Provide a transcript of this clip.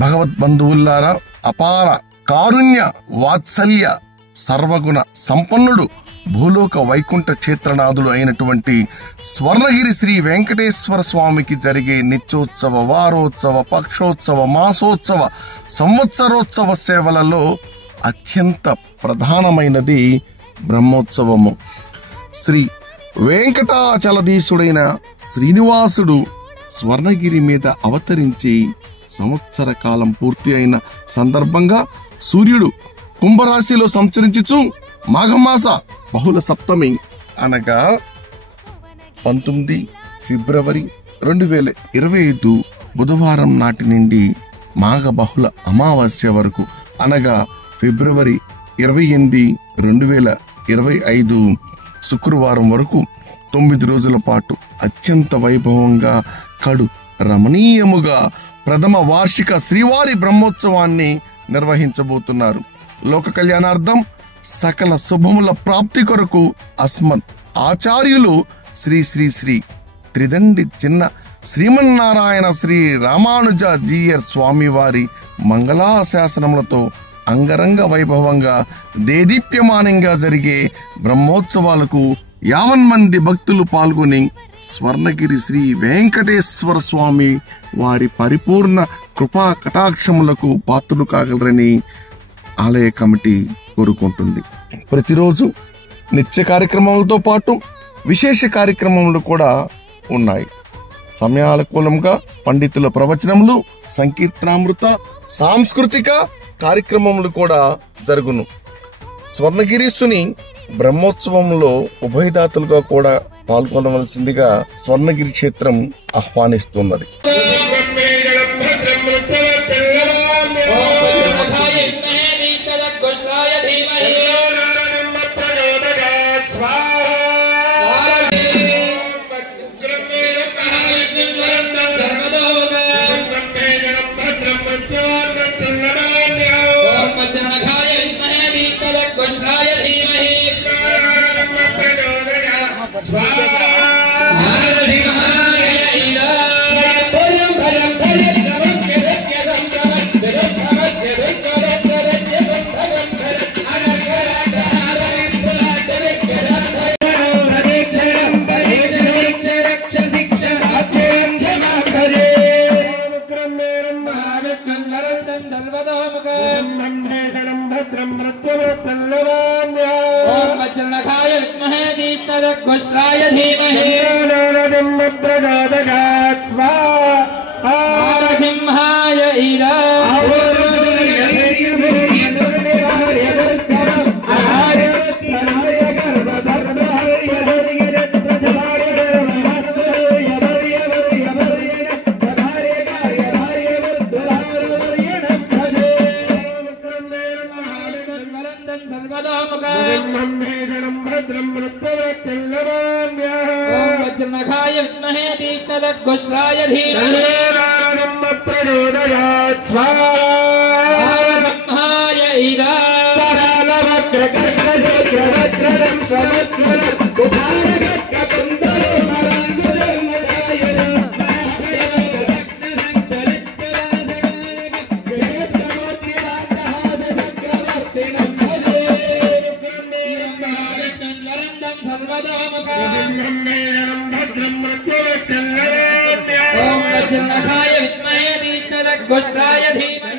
భగవద్బంధువుల్లారా, అపార కారుణ్య వాత్సల్య సర్వగుణ సంపన్నుడు భూలోక వైకుంఠ క్షేత్రనాథుడు అయినటువంటి స్వర్ణగిరి శ్రీ వెంకటేశ్వర స్వామికి జరిగే నిత్యోత్సవ, వారోత్సవ, పక్షోత్సవ, మాసోత్సవ, సంవత్సరోత్సవ సేవలలో అత్యంత ప్రధానమైనది బ్రహ్మోత్సవము. శ్రీ వెంకటాచలధీశుడైన శ్రీనివాసుడు స్వర్ణగిరి మీద అవతరించి సంవత్సర కాలం పూర్తి అయిన సందర్భంగా సూర్యుడు కుంభరాశిలో సంచరించుచు మాఘమాస బహుళ సప్తమి అనగా 19 ఫిబ్రవరి 2025 బుధవారం నాటి నుండి మాఘ బహుళ అమావాస్య వరకు అనగా ఫిబ్రవరి 28, 2025 శుక్రవారం వరకు 9 రోజుల పాటు అత్యంత వైభవంగా కడు రమణీయముగా ప్రథమ వార్షిక శ్రీవారి బ్రహ్మోత్సవాన్ని నిర్వహించబోతున్నారు. లోక కళ్యాణార్థం సకల శుభముల ప్రాప్తి కొరకు అస్మత్ ఆచార్యులు శ్రీ శ్రీ శ్రీ త్రిదండి చిన్న శ్రీమన్నారాయణ శ్రీ రామానుజ జీయర్ స్వామి వారి మంగళాశాసనములతో అంగరంగ వైభవంగా దేదీప్యమానంగా జరిగే బ్రహ్మోత్సవాలకు 50 మంది భక్తులు పాల్గొని స్వర్ణగిరి శ్రీ వెంకటేశ్వర స్వామి వారి పరిపూర్ణ కృపా కటాక్షములకు పాత్రులు కాగలరని ఆలయ కమిటీ కోరుకుంటుంది. ప్రతిరోజు నిత్య కార్యక్రమాలతో పాటు విశేష కార్యక్రమములు కూడా ఉన్నాయి. సమయానుకూలంగా పండితుల ప్రవచనములు, సంకీర్తనామృత, సాంస్కృతిక కార్యక్రమములు కూడా జరుగును. స్వర్ణగిరీసుని బ్రహ్మోత్సవంలో ఉభయదాతలుగా కూడా పాల్గొనవలసిందిగా స్వర్ణగిరి క్షేత్రం ఆహ్వానిస్తున్నది. घोषणाय धीमहि